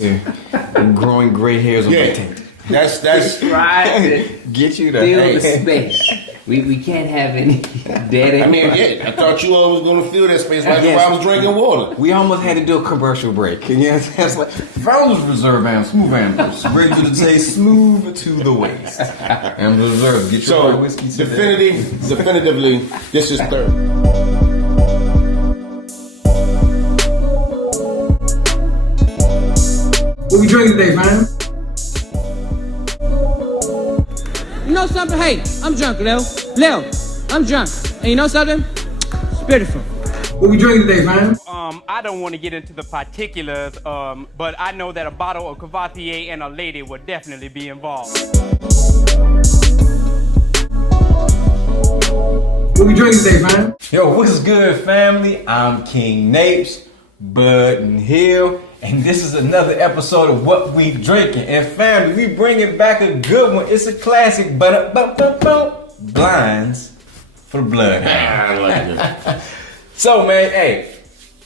And growing gray hairs on my taint. That's Right. Get you to Fill the space. We can't have any dead. I mean, yeah, I thought you all was gonna fill that space like if I was drinking water. We almost had to do a commercial break. Yes, that's like Founders Reserve and Smooth Amblers. Bring to the taste, smooth to the waist. Ambler Reserve, get your white whiskey today. Definitively, this is third. What we drinking today, man? You know something? Hey, I'm drunk, Lil. I'm drunk. And you know something? It's beautiful. What we drinking today, man? I don't want to get into the particulars, but I know that a bottle of Cavatier and a lady would definitely be involved. What we drinking today, man? Yo, what's good, family? I'm King Napes, Bud and Hill, and this is another episode of What We Drinking. And family, we bringing back a good one. It's a classic, but Blinds for Bloodhound. I like it. So, man, hey,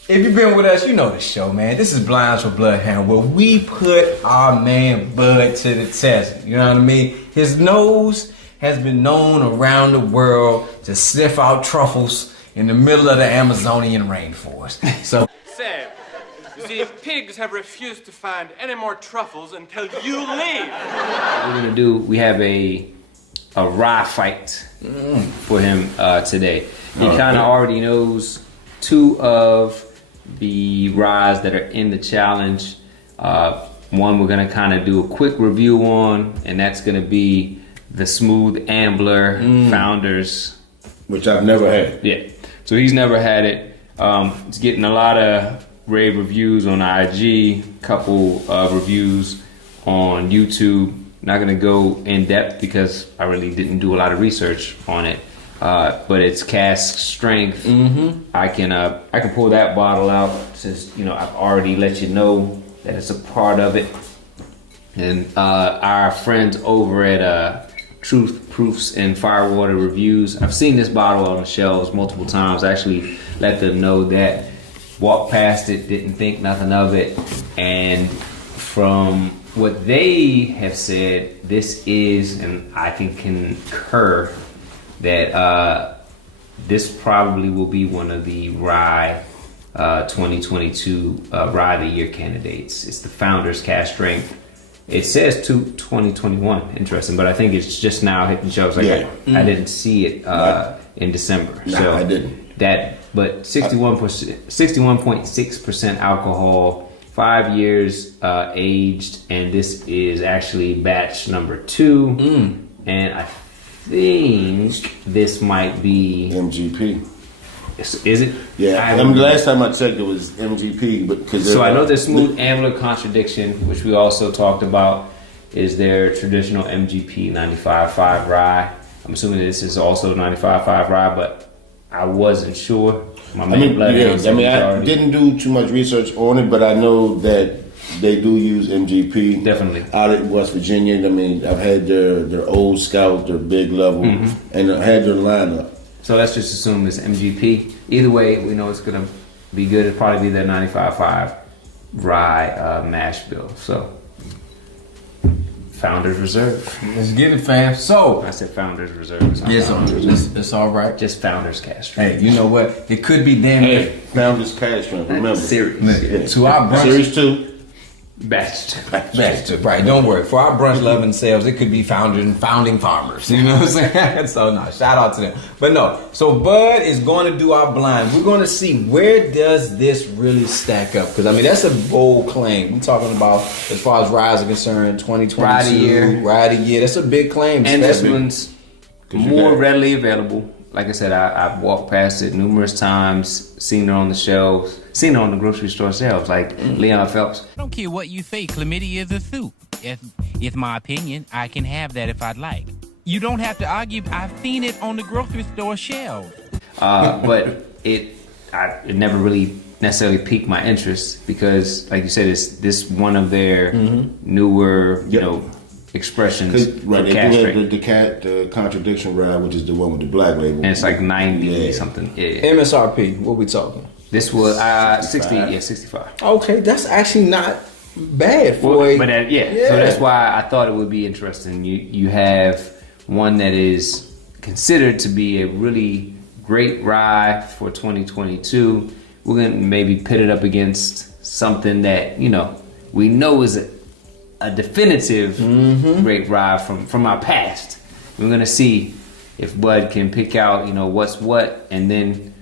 if you've been with us, you know the show, man. This is Blinds for Bloodhound, where we put our man Bud to the test. You know what I mean? His nose has been known around the world to sniff out truffles in the middle of the Amazonian rainforest. So, Sam, the pigs have refused to find any more truffles until you leave. What we're gonna do? We have a rye fight for him today. He kind of already knows two of the ryes that are in the challenge. One we're gonna kind of do a quick review on, and that's gonna be the Smooth Ambler Founders, Which I've never had. Yeah, so he's never had it. It's getting a lot of rave reviews on IG, couple of reviews on YouTube. Not gonna go in depth because I really didn't do a lot of research on it. But it's Cask strength. I can pull that bottle out since I've already let you know that it's a part of it. And our friends over at Truth Proofs and Firewater Reviews, I've seen this bottle on the shelves multiple times. I actually let them know that. Walked past it, didn't think nothing of it, and from what they have said, this is, and I can concur that this probably will be one of the Rye 2022 Rye of the Year candidates. It's the Founders Cask Strength. It says 2021, interesting, but I think it's just now hitting shelves. Like I didn't see it in December. No, I didn't. But 61.6% alcohol, 5 years aged, and this is actually batch number 2. And I think this might be MGP. Is it? Yeah, the last time I checked, it was MGP. So I know the Smooth Ambler Contradiction, which we also talked about, is their traditional MGP 95.5 rye. I'm assuming this is also 95.5 rye, but I wasn't sure. I didn't do too much research on it, but I know that they do use MGP. Definitely. Out of West Virginia. I mean, I've had their Old Scout, their Big Level, and I had their lineup. So let's just assume it's MGP. Either way, we know it's going to be good. It'll probably be that 95.5 rye mash bill. So, Founders Reserve. Let's get it, fam. So, I said Founders Reserve. It's all right. Just Founders Cask. Hey, you know what? It could be damn near. Founders Cask Strength, remember. Series. To our brunch. Series 2. Best. Right, don't worry. For our brunch loving selves, it could be founding farmers. You know what I'm saying? So, no, shout out to them. But no, so Bud is going to do our blind. We're going to see where does this really stack up. Because, I mean, that's a bold claim. We're talking about, as far as ryes are concerned, 2022. Rye of the year. That's a big claim. And this one's more readily available. Like I said, I've walked past it numerous times, seen it on the shelves, seen it on the grocery store shelves, like Leon Phelps. I don't care what you say, chlamydia is a soup. If it's my opinion, I can have that if I'd like. You don't have to argue. I've seen it on the grocery store shelves. But it never really necessarily piqued my interest because, like you said, it's this one of their newer, expressions. Right, they do have the Contradiction rye, which is the one with the black label. And it's like 90 something. Yeah. MSRP, what we talking? This was 65. Okay, that's actually not bad for Well, it. but so that's why I thought it would be interesting. You have one that is considered to be a really great rye for 2022. We're gonna maybe pit it up against something that we know is a definitive great rye from our past. We're gonna see if Bud can pick out what's what, and then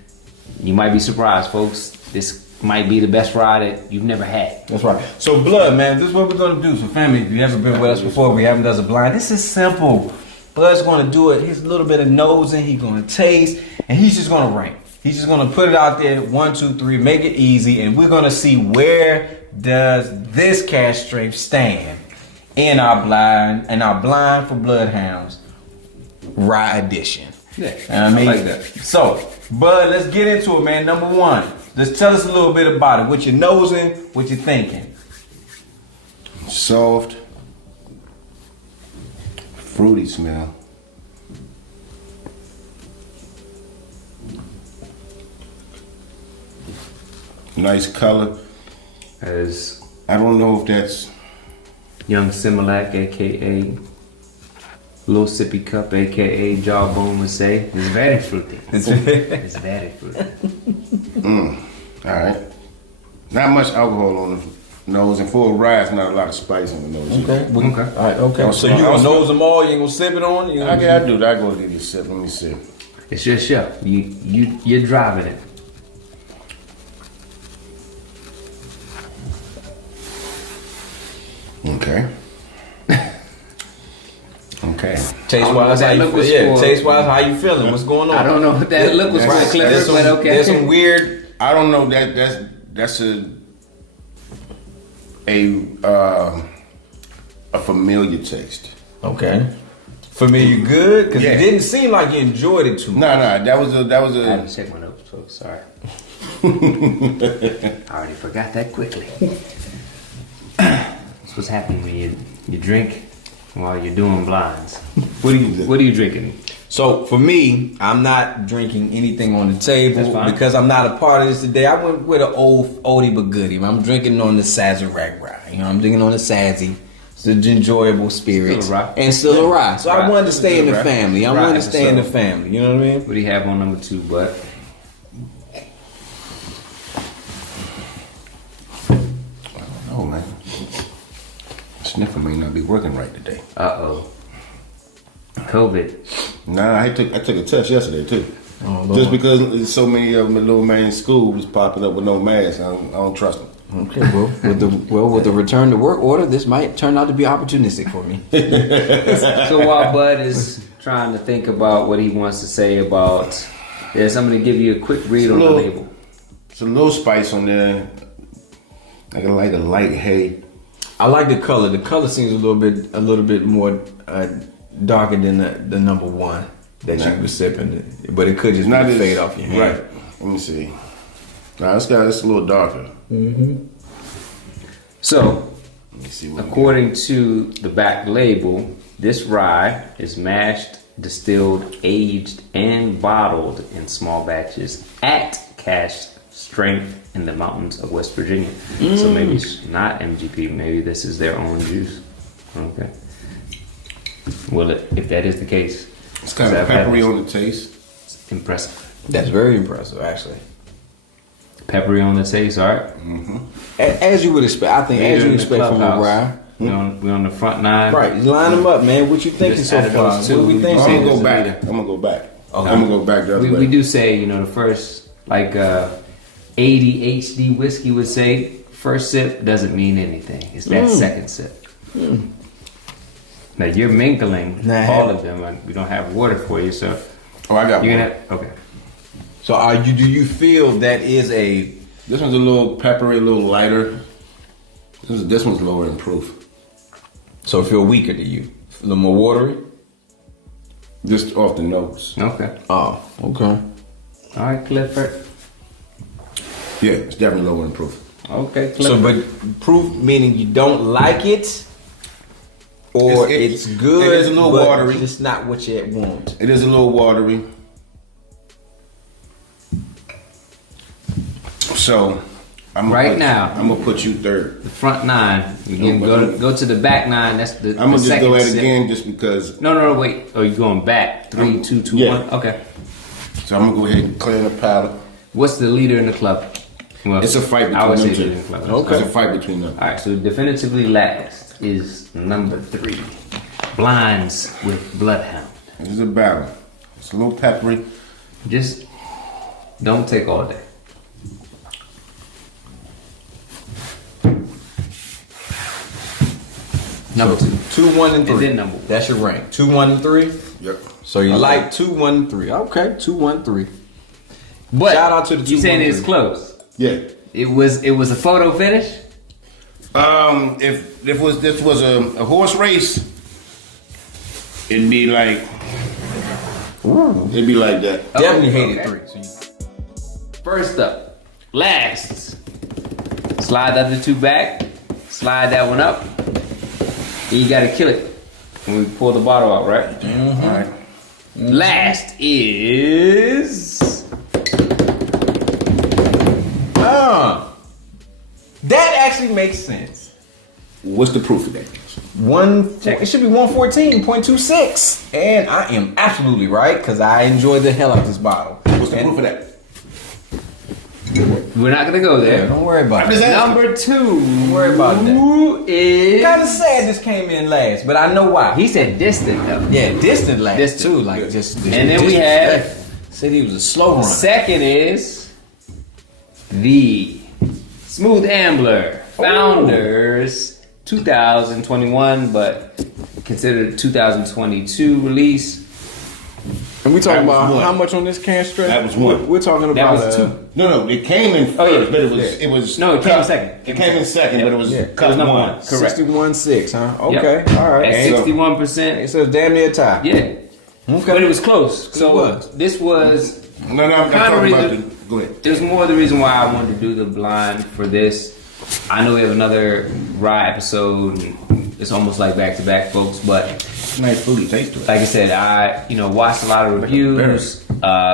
you might be surprised, folks. This might be the best rye that you've never had. That's right. So Blood, man, this is what we're gonna do. So family, if you've never been with us before, we haven't done a blind. This is simple. Blood's gonna do it. He's a little bit of nosing. He's gonna taste, and he's just gonna rank. He's just gonna put it out there, 1, 2, 3, make it easy, and we're gonna see where does this cask strength stand in our blind for Bloodhounds rye edition. Yeah, I mean, I like that. So, Bud, let's get into it, man. Number one, just tell us a little bit about it. What you're nosing, what you're thinking. Soft, fruity smell. Nice color. As I don't know if that's Young Similac, aka Little Sippy Cup, aka Jawbone would say, it's very fruity. It's very fruity. all right. Not much alcohol on the nose, and for a rye, it's not a lot of spice on the nose. Okay. Okay. All right. Okay. So you gonna nose them all? You ain't gonna sip it on? You I gonna do that. I go give you a sip. Let me see. It's your show. You're driving it. Okay. Okay. Taste wise, how you feel? Yeah. Taste wise, how you feeling? What's going on? I don't know what that look was for, Right. Clifford, but okay. There's some weird. I don't know that's a familiar taste. Okay. Familiar good? Because Yeah. it didn't seem like you enjoyed it too much. No, that was I a haven't checked my notes, folks. Sorry. I already forgot that quickly. That's what's happening when you drink while you're doing blinds. what do you do? What are you drinking? So for me, I'm not drinking anything on the That's table fine. because I'm not a part of this today. I went with an old oldie but goodie. I'm drinking on the Sazerac rye. I'm drinking on the Sazzy. It's an enjoyable spirit. Still a rye. And still a rye. So I Rye. wanted to stay in the Rye. family. I Rye wanted to is stay in the so. family. You know what I mean? What do you have on number 2, Bud? Oh man, sniffer may not be working right today. Uh-oh. COVID. Nah, I took a test yesterday too. Oh, Lord. Just because so many of my little man in school was popping up with no mask, I don't trust them. Okay, well, with the return to work order, this might turn out to be opportunistic for me. So while Bud is trying to think about what he wants to say about this, I'm going to give you a quick read on the label. It's a little spice on there, like a light hay. I like the color. The color seems a little bit more darker than the number one that you were sipping, but it could just Not be as fade off your hand. Right. Let me see. Nah, it's a little darker. So, Let me see what according to the back label, this rye is mashed, distilled, aged, and bottled in small batches at cask strength in the mountains of West Virginia. So maybe it's not MGP. Maybe this is their own juice. Okay. Well, if that is the case, it's kind of peppery on the taste. it's impressive. That's very impressive, actually. Peppery on the taste, all right. As you would expect, I think, Later as you in the expect from a clubhouse. rye. We're on the front 9. Right, line them up, man. What you thinking Just so added far? those two. What we We think? just I'm say gonna this go is back. later. I'm gonna go back. Okay. I'm gonna go back the other way. We do say, the first, like 80 HD whiskey would say, first sip doesn't mean anything. It's that second sip. Now you're mingling all of them. And we don't have water for you, so Oh, I got you're one. gonna okay. So, do you feel that is a? This one's a little peppery, a little lighter. This one's lower in proof. So it feel weaker to you? A little more watery? Just off the notes. Okay. Oh, okay. All right, Clifford. Yeah, it's definitely lower in proof. Okay, So, Clifford. but proof meaning you don't like it, or it's good. It is a little but watery. It's not what you want. It is a little watery. So, Right now. I'm gonna put you third. The front 9. You can go to the back 9. That's the. I'm gonna just go at it sip. again just because. No, wait. Oh, you going back? 3, 2, 2, Yeah. 1. Okay. So I'm gonna go ahead and clean the palate. What's the leader in the club? Well, It's a fight I would say between leader in them the two. club. It's a fight between them. All right. So definitively last is number 3. Blinds with Bloodhound. This is a battle. It's a little peppery. Just don't take all day. Number 2. 2, 1, and 3. And then number 1. That's your rank. 2, 1, and 3. Yep. So you like 2, 1, and 3. Okay, 2, 1, 3. But Shout out to the 2, you saying 1, it's 3. close? Yeah. It was a photo finish. If this was a horse race, it'd be like. It'd be like that. Definitely Oh, hated okay. 3. So you, First up, last. Slide the other 2 back. Slide that one up. And you gotta kill it when we pull the bottle out, right? All right. Last is that actually makes sense. What's the proof of that? It should be 114.26. And I am absolutely right because I enjoyed the hell out of this bottle. What's the proof of that? we're not gonna go Yeah, there. don't worry about I'm just it. asking. Number 2. Don't worry about that. Who is? Kind of sad this came in last, but I know why. He said distant though. Yeah, distant last Distant. too. Like just. And then we have- said he was a slow runner. Second is the Smooth Ambler Founders 2021, but considered 2022 release. And we talking That was about one. how much on this can straight? That was one. We're talking That about was 2. No, it came in first, Oh, yeah. but it was. No, it came in second. It came in second, but it was Yeah. cut It was number 1. one. Correct. 61.6, huh? Okay, Yep. all right. At And 61%. it says damn near a tie. Yeah. Okay. But it was close. So was. this was. No, I'm Kinda talking about reason- Go ahead. There's more the reason why I wanted to do the blind for this. I know we have another rye episode. And it's almost like back to back, folks. But Nice fruity taste to it. like I said, I watched a lot of reviews,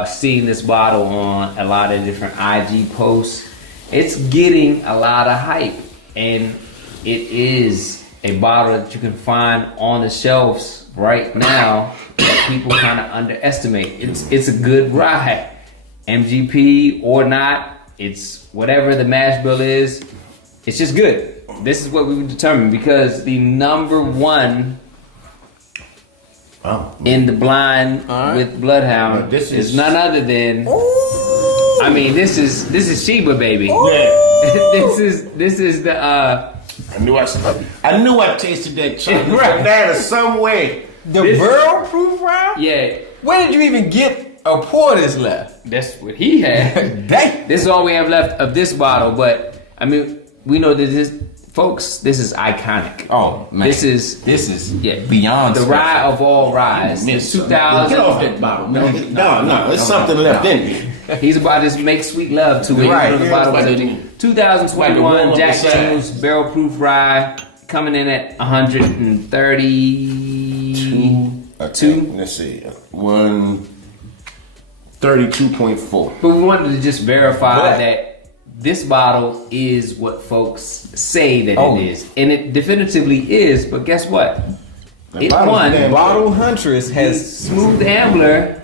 seen this bottle on a lot of different IG posts. It's getting a lot of hype, and it is a bottle that you can find on the shelves right now that people kind of underestimate. It's a good rye, MGP or not. It's whatever the mash bill is. It's just good. This is what we would determine because the number 1 in the blind with Bloodhound But this is is- none other than. I mean, this is Sheba, baby. Yeah. this is the I knew I tasted that chicken Right. from that or some way. The barrel proof round? yeah. Where did you even get a pour this left? That's what he had. Dang. This is all we have left of this bottle, but I mean, we know that this, folks, this is iconic. Oh man, This is yeah, beyond the special. rye of all ryes. The 2000. Get off that bottle. No, there's something left in it. He's about to make sweet love to it. Right. You know, the bottle was Like a the- 2021 like the Jack warm-up Daniels barrel proof rye coming in at 132. Let's see. 132.4. But we wanted to just verify But- that this bottle is what folks say that Oh. it is. And it definitively is, but guess what? It bottle's won. damn- Bottle Huntress has Smooth Ambler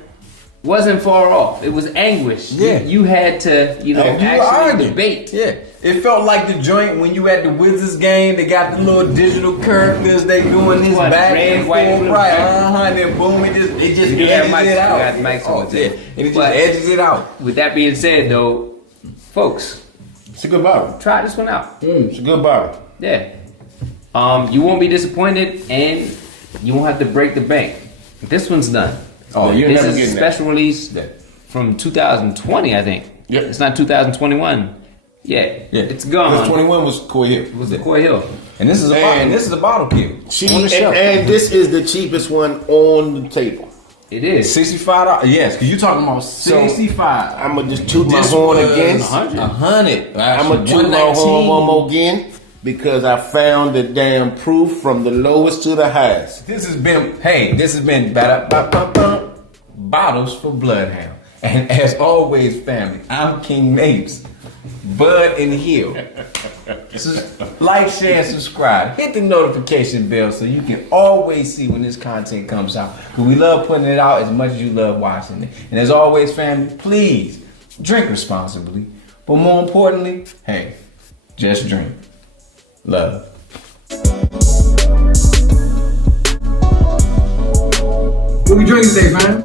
wasn't far off. It was Anguish. Yeah. You had to, You actually argued. debate. Yeah, it felt like the joint when you at the Wizards game. They got the little digital characters. They doing this What, back red, and white, forth, blue, right? black? And then boom, it just You do have edges mics- it out. you got mics on Oh, it, yeah, too. and it just But- edges it out. With that being said, though, folks, It's a good bottle. try this one out. It's a good bottle. Yeah. You won't be disappointed, and you won't have to break the bank. This one's done. Oh, you're This never is a getting that. special release from 2020, I think. Yep. It's not 2021. Yeah. Yeah. It's gone. This 21 was Coy Hill. It was the Coy Hill. And this is a And- bottle. And this is a bottle cube. On the shelf. And this is the cheapest one on the table. It is. $65. Yes, because you talking about 65. I'm gonna just toot my This horn was again. 100. I'm gonna toot my horn one more again because I found the damn proof from the lowest to the highest. This has been ba-da-ba-ba-bum, bottles for Bloodhound. And as always, family, I'm King Mapes. Bud and Hill. Like, share, and subscribe. Hit the notification bell so you can always see when this content comes out. Because we love putting it out as much as you love watching it. And as always, family, please drink responsibly. But more importantly, hey, just drink. Love. What we drinking today, man?